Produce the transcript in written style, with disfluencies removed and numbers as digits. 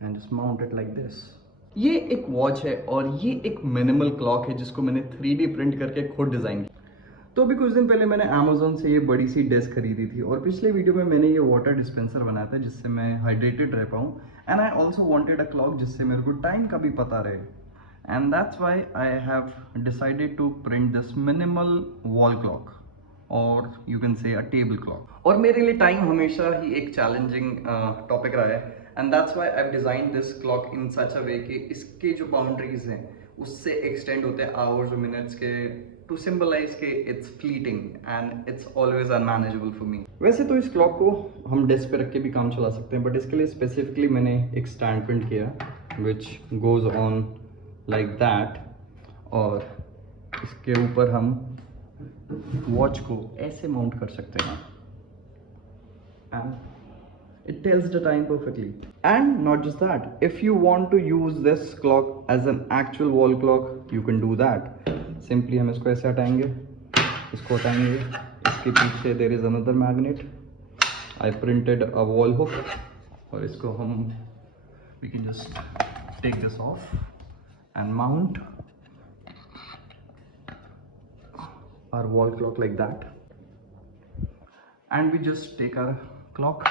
and just mount it like this. ये एक watch है और ये एक मिनिमल क्लॉक है जिसको मैंने 3D प्रिंट करके खुद डिज़ाइन किया। तो अभी कुछ दिन पहले मैंने अमेज़ोन से ये बड़ी सी डेस्क खरीदी थी और पिछले वीडियो में मैंने ये वाटर डिस्पेंसर बनाया था जिससे मैं हाइड्रेटेड रह पाऊँ, and I also wanted a clock जिससे मेरे को टाइम का भी पता रहे, and that's why I have decided to print this minimal wall clock और you can say a table clock. और मेरे लिए टाइम हमेशा ही एक चैलेंजिंग टॉपिक रहा है, and that's why I have designed this clock in such a way कि इसके जो बाउंड्रीज हैं उससे एक्सटेंड होते हैं आवर्स और मिनट्स के, टू सिंबलाइज के it's fleeting and it's always unmanageable for me. वैसे तो इस क्लॉक को हम डेस्क पे रख के भी काम चला सकते हैं, बट इसके लिए स्पेसिफिकली मैंने एक स्टैंड प्रिंट किया which goes on like that, और इसके ऊपर हम वॉच को ऐसे माउंट कर सकते हैं and it tells the time perfectly. And not just that, if you want to use this clock as an actual wall clock, you can do that. Simply हम इसको ऐसे हटाएंगे, इसको हटाएंगे, इसके पीछे there is another magnet. I printed a wall hook और इसको हम we can just take this off and mount our wall clock like that, and we just take our clock